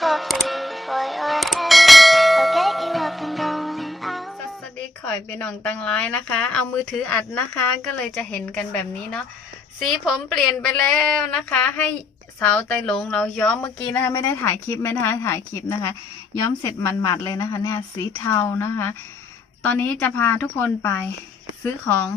สวัสดีขอยเป็นน้องตังร้ายนะคะ เอามือถืออัดนะคะ ก็เลยจะเห็นกันแบบนี้เนาะ สีผมเปลี่ยนไปแล้วนะคะ ให้สาวไตหลงเราย้อมเมื่อกี้นะคะ ไม่ได้ถ่ายคลิปไม่ได้ถ่ายคลิปนะคะ ย้อมเสร็จหมันๆเลยนะคะ เนี่ยสีเทานะคะ ตอนนี้จะพาทุกคนไปซื้อของ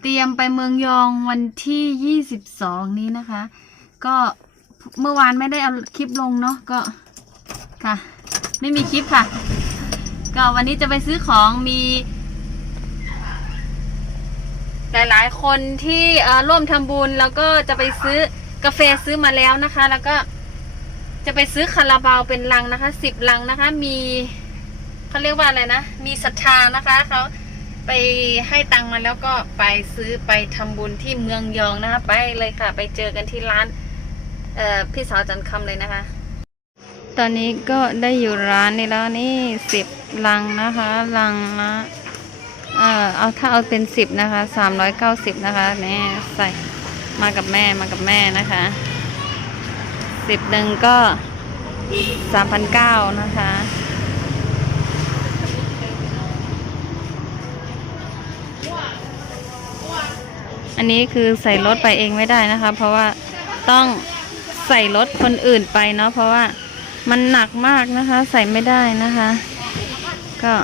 เตรียมไปเมืองยองวันที่ 22 นี้นะคะ ก็ เมื่อวานไม่ได้เอาคลิปลงเนาะก็ค่ะ ไม่มีคลิปค่ะ ก็วันนี้จะไปซื้อของมี หลายๆ คนที่ร่วมทำบุญแล้วก็จะไปซื้อกาแฟซื้อมาแล้วนะคะ แล้วก็จะไปซื้อคาราบาวเป็นลังนะคะสิบลังนะคะ มีเขาเรียกว่าอะไรนะ มีศรัทธานะคะเขาไปให้ตังค์มาแล้วก็ไปซื้อไปทำบุญที่เมืองยองนะคะ ไปเลยค่ะ ไปเจอกันที่ร้าน พี่สาวจันคำเลยนะคะ ตอนนี้ก็ได้อยู่ร้านนี้แล้วนี่สิบลังนะคะลังละเออเอาถ้าเอาเป็นสิบนะคะสามร้อยเก้าสิบนะคะแม่ใส่มากับแม่มากับแม่นะคะสิบหนึ่งก็สามพันเก้านะคะอันนี้คือใส่รถไปเองไม่ได้นะคะ เพราะว่าต้อง ใส่รถคนอื่นไปเนาะเพราะว่ามันหนักมากนะคะ ใส่ไม่ได้นะคะ ก็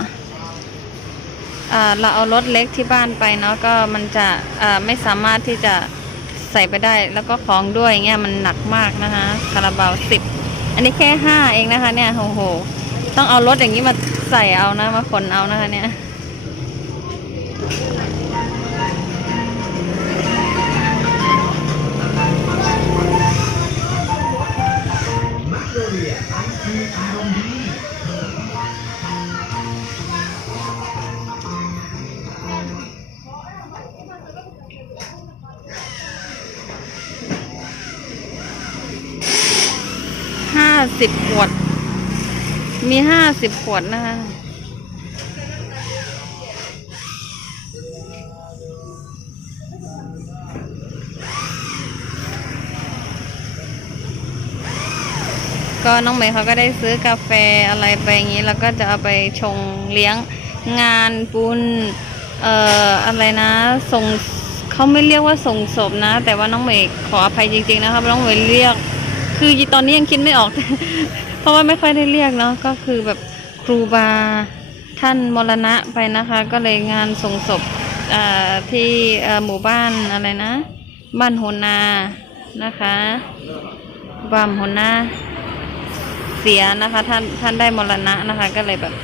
เราเอารถเล็กที่บ้านไปเนาะก็มันจะไม่สามารถที่จะใส่ไปได้แล้วก็ของด้วยเงี้ยมันหนักมากนะคะคาราบาวสิบอันนี้แค่ห้าเองนะคะเนี่ยโอ้โหต้องเอารถอย่างนี้มาใส่เอานะมาขนเอานะคะเนี่ย ห้าสิบขวดนะคะก็น้องเมย์เขาก็ได้ซื้อกาแฟอะไรไปอย่างนี้ แล้วก็จะเอาไปชงเลี้ยงงานบุญเอ่ออะไรนะส่งเขาไม่เรียกว่าส่งศพนะ แต่ว่าน้องเมย์ขออภัยจริง ๆ นะครับน้องเมย์เรียก คือตอนนี้ยังคิดไม่ออก เพราะว่าไม่ค่อยได้เรียกเนาะก็คือแบบครูบาท่านมรณะไปนะคะ ก็เลยงานส่งศพที่หมู่บ้านอะไรนะ บ้านโหนานะคะบ้านโหนาเสียนะคะท่านท่านได้มรณะนะคะ ก็เลยแบบ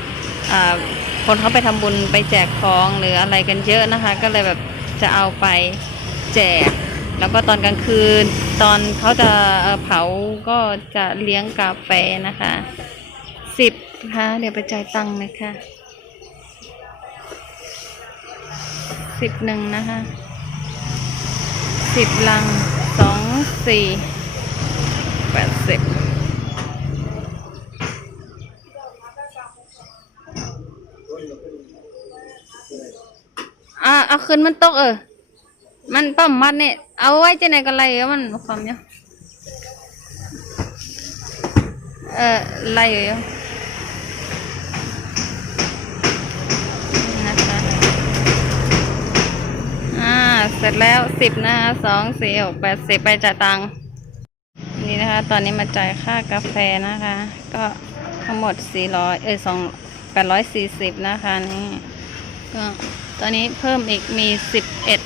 คนเขาไปทำบุญไปแจกของหรืออะไรกันเยอะนะคะ ก็เลยแบบจะเอาไปแจก แล้วก็ตอนกลางคืน ตอนเขาจะเผาก็จะเลี้ยงกาแฟนะคะสิบค่ะเดี๋ยวไปจ่ายตังค์เลยค่ะสิบหนึ่งนะคะสิบลังสองสี่แปดสิบอะเอาคืนมันตกเออ มันปั๊มมัดเนี่ย เอาไว้ที่ไหนก็ไรอะมันความเนี้ยเออไล่อยู่นะคะอ่าเสร็จแล้วสิบนะคะสองสี่หกแปดสิบไปจ่ายตังค์นี่นะคะ ตอนนี้มาจ่ายค่ากาแฟนะคะ ก็ทั้งหมดสี่ร้อยเออสองแปดร้อยสี่สิบนะคะนี่ก็ตอนนี้เพิ่มอีกมีสิบเอ็ด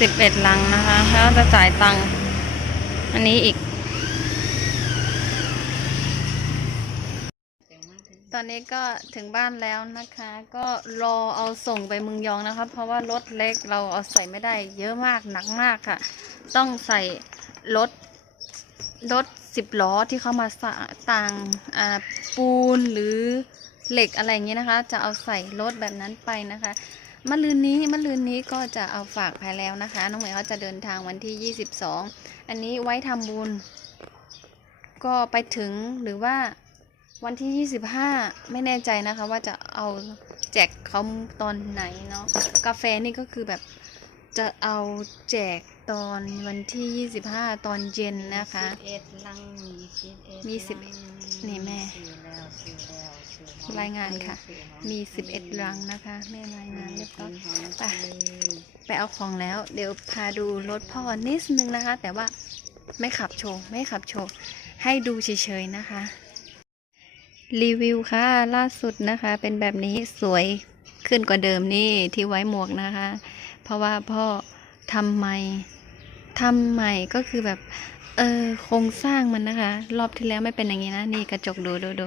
สิบเอ็ดลังนะคะแล้วจะจ่ายตังค์อันนี้อีก ตอนนี้ก็ถึงบ้านแล้วนะคะ ก็รอเอาส่งไปมืองยองนะคะ เพราะว่ารถเล็กเราเอาใส่ไม่ได้ เยอะมากหนักมากค่ะ ต้องใส่รถรถสิบล้อที่เขามาสะต่างปูนหรือเหล็กอะไรอย่างเงี้ยนะคะ จะเอาใส่รถแบบนั้นไปนะคะ มะลืนนี้มะลืนนี้ก็จะเอาฝากไปแล้วนะคะ น้องเหมยเขาจะเดินทางวันที่ 22 อันนี้ไว้ทำบุญ ก็ไปถึงหรือว่าวันที่ 25 ไม่แน่ใจนะคะ ว่าจะเอาแจกเขาตอนไหนเนาะกาแฟนี่ก็คือแบบจะเอาแจก ตอนวันที่ 25 ตอนเย็นนะคะสิบเอ็ดลังมีสิบเอ็ดมีสิบลังนี่แม่ซื้อแล้วซื้อแล้วซื้อหอมรายงานค่ะซื้อหอมี 11รังนะคะ แม่รายงานเรียบร้อยหอมไปซื้อไปเอาของแล้ว เดี๋ยวพาดูรถพ่อนิดนึงนะคะ แต่ว่าไม่ขับโชว์ ไม่ขับโชว์ ให้ดูเฉยๆนะคะ รีวิวค่ะ ล่าสุดนะคะ เป็นแบบนี้สวยขึ้นกว่าเดิมนี่ที่ไว้หมวกนะคะ เพราะว่าพ่อทำใหม่ ทำใหม่ก็คือแบบ เออโครงสร้างมันนะคะ รอบที่แล้วไม่เป็นอย่างนี้นะนี่กระจกดูดูดู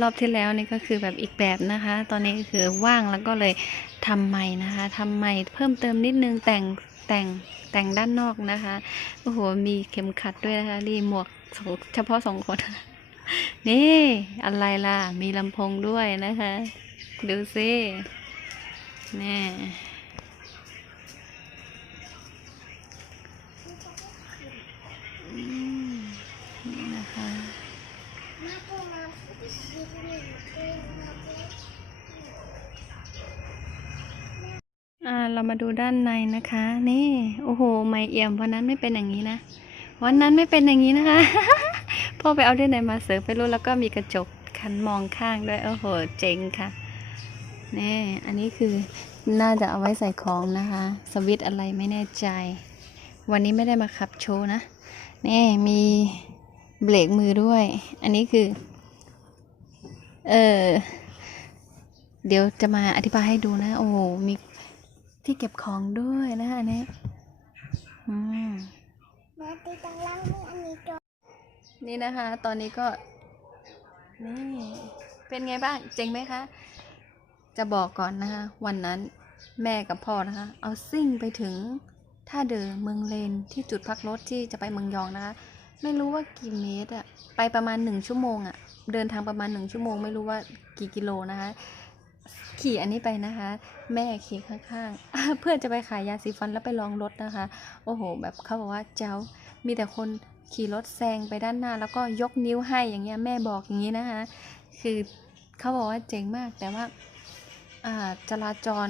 รอบที่แล้วนี่ก็คือแบบอีกแบบนะคะ ตอนนี้ก็คือว่างแล้วก็เลยทำใหม่นะคะทำใหม่เพิ่มเติมนิดนึงแต่งแต่งแต่งด้านนอกนะคะโอ้โหมีเข็มขัดด้วยนะคะนี่หมวกเฉพาะสองคนนี่อะไรล่ะ มีลำโพงด้วยนะคะ ดูสิแน่ อ่าเรามาดูด้านในนะคะ นี่โอ้โหไม่เอี่ยมวันนั้นไม่เป็นอย่างนี้นะ วันนั้นไม่เป็นอย่างนี้นะคะพ่อไปเอาที่ไหนมาเสริมไปรู้แล้วก็มีกระจกคันมองข้างด้วยโอ้โหเจ๋งค่ะนี่อันนี้คือน่าจะเอาไว้ใส่ของนะคะ สวิตอะไรไม่แน่ใจ วันนี้ไม่ได้มาขับโชว์นะนี่มีเบรกมือด้วย อันนี้คือ เออเดี๋ยวจะมาอธิบายให้ดูนะ โอ้โหมี ที่เก็บของด้วยนะอันนี้อืมนี่นะคะ ตอนนี้ก็ นี่ เป็นไงบ้าง เจ๋งไหมคะ จะบอกก่อนนะคะ วันนั้นแม่กับพ่อนะคะ เอาซิ่งไปถึงท่าเดิมเมืองเลนที่จุดพักรถที่จะไปเมืองยองนะคะ ไม่รู้ว่ากี่เมตรอะไปประมาณหนึ่งชั่วโมงอะเดินทางประมาณหนึ่งชั่วโมง ไม่รู้ว่ากี่กิโลนะคะ ขี่อันนี้ไปนะคะ แม่ขี่ข้างๆ เพื่อจะไปขายยาสีฟันแล้วไปลองรถนะคะ โอ้โห แบบเขาบอกว่าเจ้ามีแต่คนขี่รถแซงไปด้านหน้า แล้วก็ยกนิ้วให้อย่างเงี้ยแม่บอกอย่างนี้นะคะ คือเขาบอกว่าเจ๋งมากแต่ว่าอ่าจราจร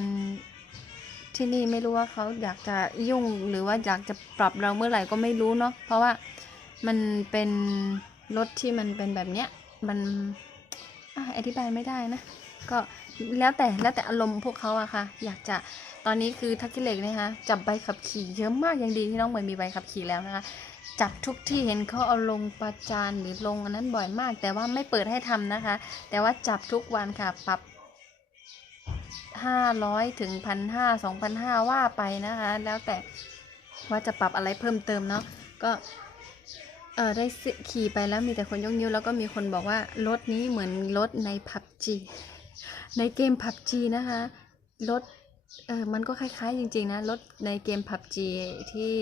ที่นี่ไม่รู้ว่าเขาอยากจะยุ่งหรือว่าอยากจะปรับเราเมื่อไหร่ก็ไม่รู้เนาะเพราะว่ามันเป็นรถที่มันเป็นแบบเนี้ยมันออธิบายไม่ได้นะ ก็แล้วแต่แล้วแต่อารมณ์พวกเขาอะค่ะ อยากจะตอนนี้คือทักกิเล็กนะคะจับใบขับขี่เยอะมากยังดีที่น้องเหมยมีใบขับขี่แล้วนะคะ จับทุกที่เห็นเขาเอาลงประจานหรือลงอันนั้นบ่อยมาก แต่ว่าไม่เปิดให้ทำนะคะ แต่ว่าจับทุกวันค่ะปรับห้าร้อยถึงพันห้าสองพันห้าว่าไปนะคะ แล้วแต่ว่าจะปรับอะไรเพิ่มเติมเนาะก็เออได้ขี่ไปแล้วมีแต่คนยกนิ้วแล้วก็มีคนบอกว่ารถนี้เหมือนรถในพับจี ในเกมพับจีนะคะรถเออมันก็คล้ายๆจริงๆนะรถในเกมพับจีที่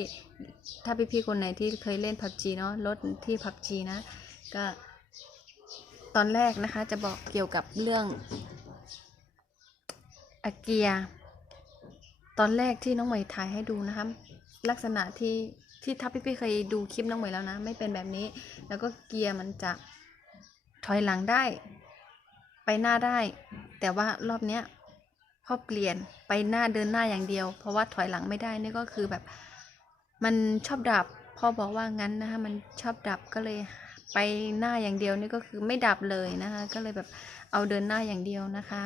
ถ้าพี่ๆคนไหนที่เคยเล่นพับจีเนาะรถที่พับจีนะก็ตอนแรกนะคะจะบอกเกี่ยวกับเรื่องอาเกียร์ตอนแรกที่น้องเหมยถ่ายให้ดูนะคะลักษณะที่ที่ถ้าพี่ๆเคยดูคลิปน้องเหมยแล้วนะ ไม่เป็นแบบนี้ แล้วก็เกียร์มันจะถอยหลังได้ ไปหน้าได้ แต่ว่ารอบเนี้ยพอเปลี่ยนไปหน้าเดินหน้าอย่างเดียว เพราะว่าถอยหลังไม่ได้นี่ก็คือแบบ มันชอบดับพ่อบอกว่างั้นนะคะมันชอบดับก็เลยไปหน้าอย่างเดียวนี่ก็คือไม่ดับเลยนะคะ ก็เลยแบบเอาเดินหน้าอย่างเดียวนะคะ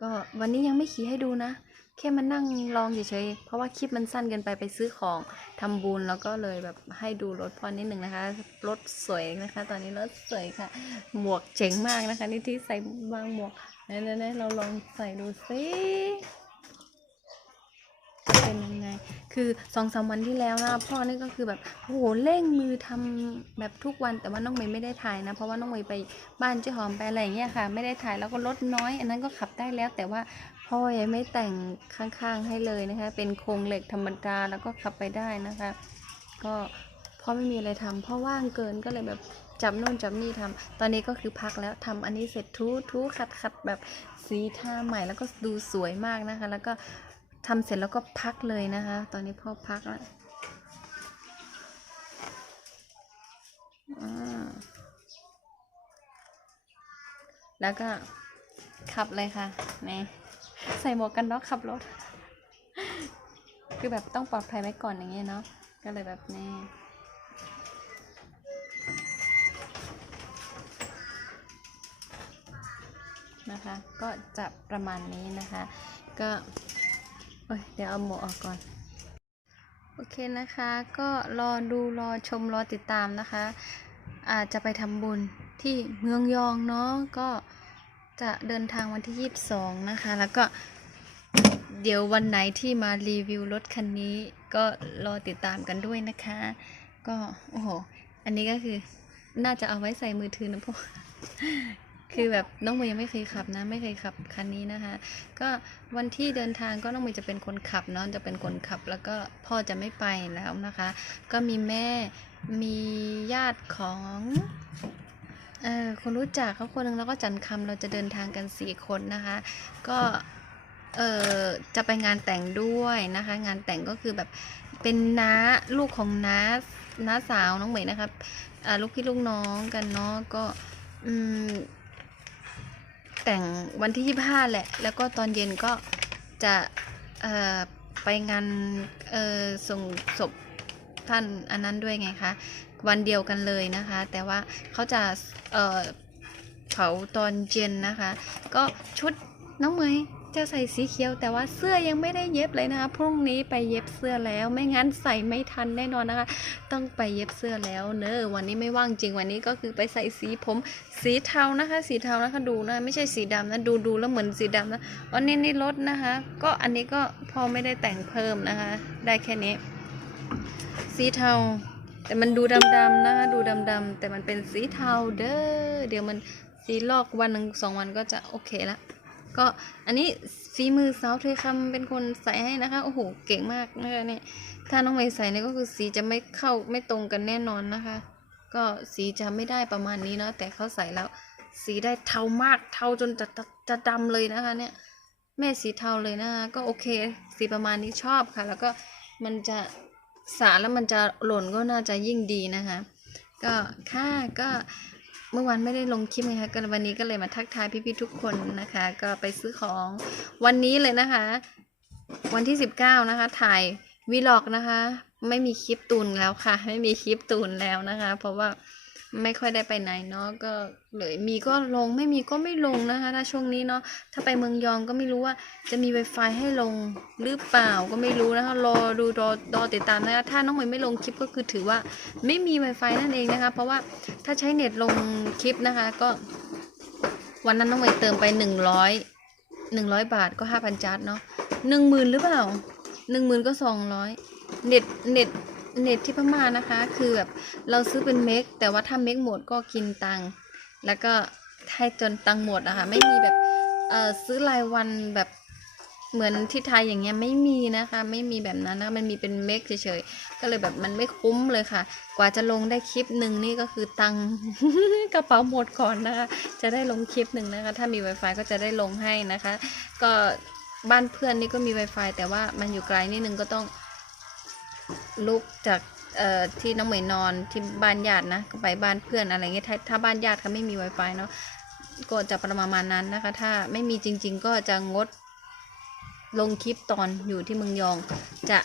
ก็วันนี้ยังไม่ขี่ให้ดูนะ แค่มานั่งลองเฉยๆ เพราะว่าคลิปมันสั้นเกินไปไปซื้อของทำบุญแล้วก็เลยแบบให้ดูรถพอนิดหนึ่งนะคะ รถสวยนะคะ ตอนนี้รถสวยค่ะ หมวกเจ๋งมากนะคะ นี่ที่ใส่บางหมวกไหนๆเราลองใส่ดูสิเป็นยังไง คือสองสามวันที่แล้วนะพ่อนี่ก็คือแบบโอ้โหเร่งมือทำแบบทุกวันแต่ว่าน้องเมย์ไม่ได้ถ่ายนะ เพราะว่าน้องเมย์ไปบ้านเจ๊หอมไปอะไรอย่างเงี้ยค่ะ ไม่ได้ถ่ายแล้วก็ลดน้อย อันนั้นก็ขับได้แล้ว แต่ว่า พ่อยังไม่แต่งข้างๆให้เลยนะคะ เป็นโครงเหล็กธรรมดาแล้วก็ขับไปได้นะคะ ก็พราะไม่มีอะไรทำเพราะว่างเกินก็เลยแบบจับนู่นจับนี่ทำตอนนี้ก็คือพักแล้วทำอันนี้เสร็จทูทูขัดขัดแบบสีทาใหม่แล้วก็ดูสวยมากนะคะ แล้วก็ทำเสร็จแล้วก็พักเลยนะคะ ตอนนี้พ่อพักแล้วอ่าแล้วก็ขับเลยค่ะนี่ ใส่หมวกกันน็อกขับรถ คือแบบต้องปลอดภัยไว้ก่อนอย่างเงี้ยเนาะ ก็เลยแบบนี้นะคะ ก็จะประมาณนี้นะคะ ก็เดี๋ยวเอาหมวกออกก่อน โอเคนะคะ ก็รอดูรอชมรอติดตามนะคะ อาจจะไปทำบุญที่เมืองยองเนาะ ก็ จะเดินทางวันที่ 22 นะคะ แล้วก็เดี๋ยววันไหนที่มารีวิวรถคันนี้ก็รอติดตามกันด้วยนะคะ ก็ โอ้โห อันนี้ก็คือน่าจะเอาไว้ใส่มือถือนะพวกคือแบบน้องเมย์ยังไม่เคยขับนะ ไม่เคยขับคันนี้นะคะ ก็วันที่เดินทางก็น้องเมย์จะเป็นคนขับเนาะจะเป็นคนขับ แล้วก็พ่อจะไม่ไปแล้วนะคะ ก็มีแม่มีญาติของ คนรู้จักเขาคนหนึงแล้วก็จันคำเราจะเดินทางกันสี่คนนะคะ ก็เออจะไปงานแต่งด้วยนะคะ งานแต่งก็คือแบบเป็นน้าลูกของน้าน้าสาวน้องเหมยนะครับอ่าลูกพี่ลูกน้องกันเนาะก็อืมแต่งวันที่ 25 แหละ แล้วก็ตอนเย็นก็จะเออไปงานเออส่งศพท่านอันนั้นด้วยไงคะ วันเดียวกันเลยนะคะ แต่ว่าเขาจะเเผาตอนเย็นนะคะ ก็ชุดน้องเมยจะใส่สีเขียว แต่ว่าเสื้อยังไม่ได้เย็บเลยนะคะพรุ่งนี้ไปเย็บเสื้อแล้ว ไม่งั้นใส่ไม่ทันแน่นอนนะคะ ต้องไปเย็บเสื้อแล้วเนอะวันนี้ไม่ว่างจริงวันนี้ก็คือไปใส่สีผมสีเทานะคะ สีเทานะคะดูนะไม่ใช่สีดำนะดูดูแล้วเหมือนสีดำนะอันนี้นี่ลดนะคะ ก็อันนี้ก็พอไม่ได้แต่งเพิ่มนะคะ ได้แค่นี้ สีเทา แต่มันดูดำๆนะคะดูดำๆแต่มันเป็นสีเทาเด้อเดี๋ยวมันสีลอกวันหนึ่งสองวันก็จะโอเคละก็อันนี้ฝีมือสาวเทยคำเป็นคนใส่ให้นะคะโอ้โหเก่งมากนะคะเนี่ยถ้าน้องเมย์ใส่เนี่ยก็คือสีจะไม่เข้าไม่ตรงกันแน่นอนนะคะ ก็สีจะไม่ได้ประมาณนี้เนาะแต่เขาใส่แล้ว สีได้เทามากเทาจนจะจะจะดำเลยนะคะ เนี่ยแม่สีเทาเลยนะคะก็โอเค สีประมาณนี้ชอบค่ะ แล้วก็มันจะ สรแล้วมันจะหล่นก็น่าจะยิ่งดีนะคะ ก็ค่ะก็เมื่อวานไม่ได้ลงคลิปไงคะก็วันนี้ก็เลยมาทักทายพี่ๆทุกคนนะคะ ก็ไปซื้อของวันนี้เลยนะคะ วันที่ 19 นะคะ ถ่ายวีล็อกนะคะ ไม่มีคลิปตูนแล้วค่ะ ไม่มีคลิปตูนแล้วนะคะ เพราะว่า ไม่ค่อยได้ไปไหนเนาะก็เลยมีก็ลงไม่มีก็ไม่ลงนะคะถ้าช่วงนี้เนาะถ้าไปเมืองยองก็ไม่รู้ว่าจะมี Wi-Fi ให้ลงหรือเปล่าก็ไม่รู้นะคะรอดูรอรอติดตามนะคะถ้าน้องเมย์ไม่ลงคลิปก็คือถือว่าไม่มี Wi-Fi นั่นเองนะคะ เพราะว่าถ้าใช้เน็ตลงคลิปนะคะ ก็วันนั้นน้องเมย์เติมไปหนึ่งร้อยหนึ่งร้อยบาทก็ห้าพันจาร์ดเนาะหนึ่งหมื่นหรือเปล่าหนึ่งหมื่นก็สองร้อยเน็ตเน็ต เน็ตที่พม่านะคะ คือแบบเราซื้อเป็นเมกแต่ว่าถ้าเมกหมดก็กินตังค์แล้วก็ให้จนตังค์หมดอะคะไม่มีแบบเออซื้อรายวันแบบเหมือนที่ไทยอย่างเงี้ยไม่มีนะคะ ไม่มีแบบนั้นนะมันมีเป็นเมกเฉยๆก็เลยแบบมันไม่คุ้มเลยค่ะ กว่าจะลงได้คลิปหนึ่งนี่ก็คือตัง กระเป๋าหมดก่อนนะคะ จะได้ลงคลิปหนึ่งนะคะ ถ้ามี Wi-Fi ก็จะได้ลงให้นะคะ ก็บ้านเพื่อนนี่ก็มี Wi-Fi แต่ว่ามันอยู่ไกลนิดนึงก็ต้อง ลุกจากที่น้องเหมยนอนที่บ้านญาตินะก็ไปบ้านเพื่อนอะไรเงี้ยถ้าถ้าบ้านญาติเขาไม่มี Wi-Fi เนาะก็จะประมาณนั้นนะคะ ถ้าไม่มีจริง ๆ ก็จะงดลงคลิปตอนอยู่ที่เมืองยอง จะ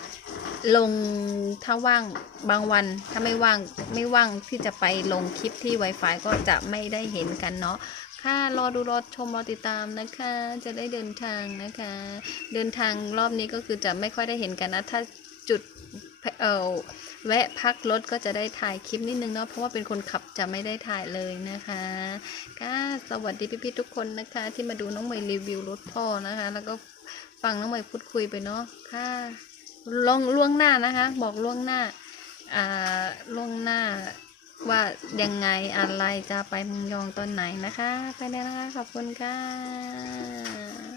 ลงถ้าว่างบางวันถ้าไม่ว่างไม่ว่างที่จะไปลงคลิปที่ Wi-Fi ก็จะไม่ได้เห็นกันเนาะค่ะรอดูรอชมรอติดตามนะคะ จะได้เดินทางนะคะ เดินทางรอบนี้ก็คือจะไม่ค่อยได้เห็นกันนะถ้า เออแวะพักรถก็จะได้ถ่ายคลิปนิดนึงเนาะเพราะว่าเป็นคนขับจะไม่ได้ถ่ายเลยนะคะค่ะสวัสดีพี่ๆทุกคนนะคะ ที่มาดูน้องใหม่รีวิวรถพ่อนะคะ แล้วก็ฟังน้องใหม่พูดคุยไปเนาะค่ะลองล่วงหน้านะคะ บอกล่วงหน้าอ่าล่วงหน้าว่ายังไงอะไรจะไปมุงยองตอนไหนนะคะ ไปเลยนะคะขอบคุณค่ะ